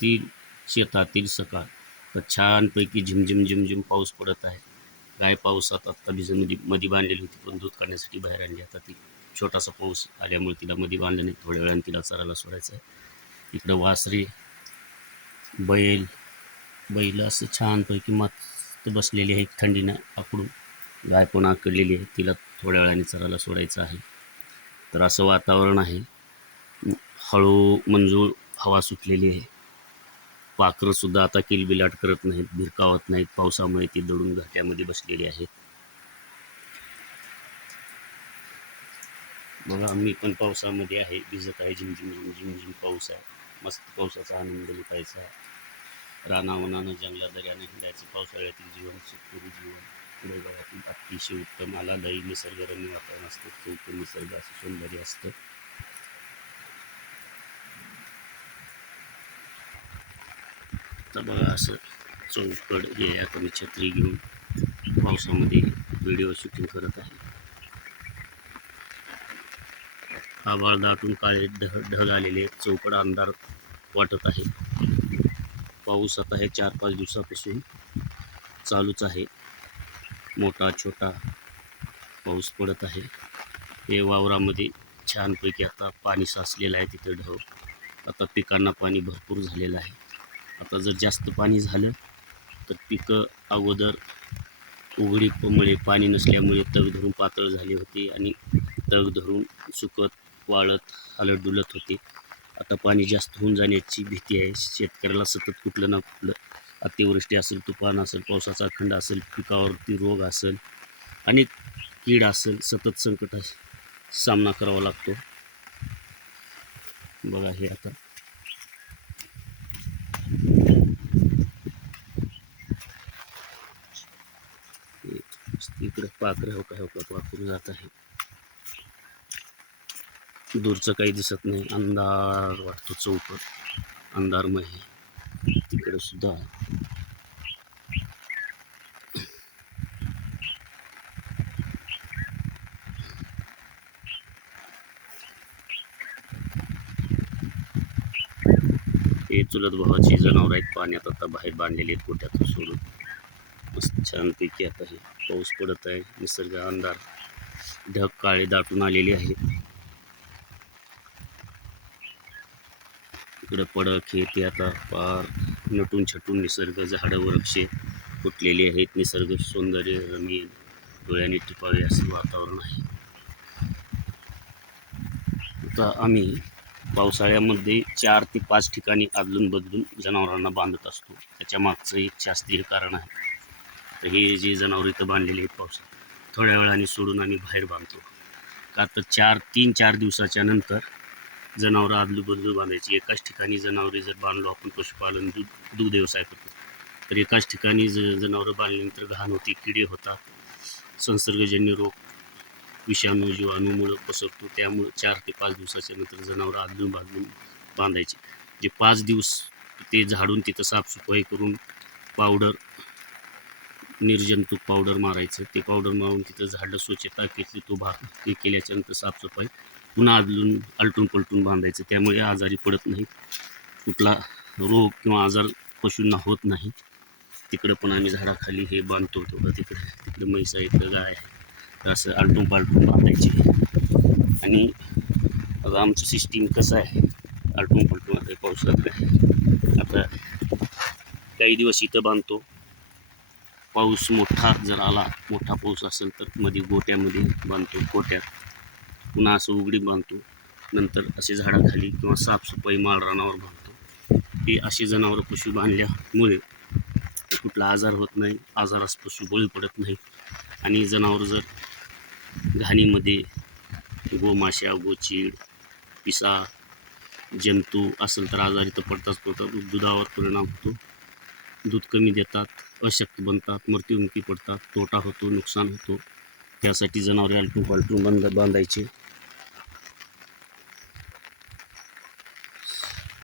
असतील शेतातील सकाळ. तर छानपैकी झिमझिम झिमझिम पाऊस पडत आहे. गाय पावसात आत्ता मध्ये बांधलेली होती, पण दूध काढण्यासाठी बाहेर आणली. आता ती छोटासा पाऊस आल्यामुळे तिला मध्ये बांधलं नाही, थोड्या वेळाने तिला चरायला सोडायचं आहे. इकडं वासरी बैल असं छानपैकी मस्त बसलेली आहे थंडीनं आकडून. गाय पण आकडलेली आहे, तिला थोड्या वेळाने चरायला सोडायचं आहे. तर असं वातावरण आहे. हळू मंजूळ हवा सुटलेली आहे. पाखरं सुद्धा आता किलबिलाट करत नाहीत, भिरकावत नाहीत. पावसामुळे ती दडून घाट्यामध्ये बसलेली आहेत. बघा, मी पण पावसामध्ये आहे, भिजत आहे. झिमझिम झिमझिम झिम पाऊस आहे. मस्त पावसाचा आनंद लुटायचा. रानावनानं जंगला दऱ्यानं हिंडायचं. पावसाळ्यातील जीवन शेतकरी जीवन पुढे बघातील अतिशय उत्तम. आलादयी निसर्गरम्य वातावरण असतं. चौक निसर्ग असं सौंदर्य असतं. तर बघा, असं चौकड हे आता मी छत्री घेऊन पावसामध्ये व्हिडिओ शूटिंग करत आहे. आभाळ दाटून काळे ढग आलेले, चौकड अंधार वाटत आहे. पाऊस आता हे 4-5 दिवसापासून चालूच आहे. मोठा छोटा पाऊस पडत आहे. हे वावरामध्ये छानपैकी आता पाणी साचलेलं आहे. तिथं ढग. आता पिकांना पाणी भरपूर झालेलं आहे. आता जर जास्त पाणी झालं तर पिकं अगोदर उघडीपमुळे पाणी नसल्यामुळे तग धरून पातळ झाली होती आणि तग धरून सुकत वाळत हलत डुलत होते. आता पाणी जास्त होऊन जाण्याची भीती आहे. शेतकऱ्याला सतत कुठलं ना कुठलं अतिवृष्टी असेल, तुफान असेल, पावसाचा खंड असेल, पिकावरती रोग असेल, अनेक कीड असेल, सतत संकट सामना करावा लागतो. बघा, हे आता इकडे पाखरं हो का पाखरू जात आहे. दूरचं काही दिसत नाही, अंधार वाटतो. चौकट अंधारमय आहे. तिकडे सुद्धा हे चुलत भावाची जनावर आहेत. पाण्यात आता बाहेर बांधलेले आहेत गोठ्यातून सोडून. मस्त छानपैकी आता हे पाऊस पडत आहे. निसर्ग अंधार, ढग काळे दाटून आलेले आहेत. इकडे पडक हे ते आता पार नटून छटून निसर्ग, झाडं वृक्षे फुटलेली आहेत. निसर्ग सौंदर्य रम्य, डोळ्याने टिपावे असं वातावरण आहे. आता आम्ही पावसाळ्यामध्ये 4 ते 5 ठिकाणी अदलून बदलून जनावरांना बांधत असतो. त्याच्या मागचं एक शास्त्रीय कारण आहे. तर हे जे जनावर इथं बांधलेले आहेत पावसात, थोड्या वेळाने सोडून आम्ही बाहेर बांधतो. का तर 3-4 दिवसाच्या नंतर जनावरं आदलू बदलू बांधायची. एकाच ठिकाणी जनावरे जर बांधलो आपण, पशुपालन दूध व्यवसाय करतो, तर एकाच ठिकाणी जनावरं बांधल्यानंतर घाण होती, किडे होतात, संसर्गजन्य रोग विषाणू जीवाणूमुळं पसरतो. त्यामुळं 4 ते 5 दिवसाच्या नंतर जनावरं आदलून बांधून बांधायचे. जे 5 दिवस ते झाडून तिथं साफसफाई करून पावडर, निर्जंतुक पावडर मारायचं. ते पावडर मारून तिथं झाडलं, स्वच्छता घेतली, तो भाग ते केल्याच्या नंतर साफसफाई पुन्हा आलटून पलटून बांधायचं. त्यामुळे आजारी पडत नाही, कुठला रोग किंवा आजार पशूंना होत नाही. तिकडं पण आम्ही झाडाखाली हे बांधतो. तिकडे म्हैस आहे, इकडं गाय आहे. तर असं आलटून पालटून बांधायचे. आणि आता आमचं सिस्टीम कसं आहे, आलटून पलटून. आता पावसात आता काही दिवस इथं बांधतो. पाऊस मोठा जर आला, मोठा पाऊस असेल तर मध्ये गोट्यामध्ये बांधतो. गोट्यात पुन्हा असं उघडी बांधतो. नंतर असे झाडाखाली किंवा साफसफाई माळरानावर बांधतो. हे असे जनावरं पशु बांधल्यामुळे कुठला आजार होत नाही, आजारास पशु बळी पडत नाही. आणि जनावर जर घाणीमध्ये गोमाशा, गोचीड, पिसा, जंतू असेल तर आजारी तर पडतात. दुधावर परिणाम होतो. दूध कमी देतात, अशक्त बनतात, मृत्युमुखी पडतात, तोटा होतो, नुकसान होतो. त्यासाठी जनावरे आलटून पालटून बांधायचे.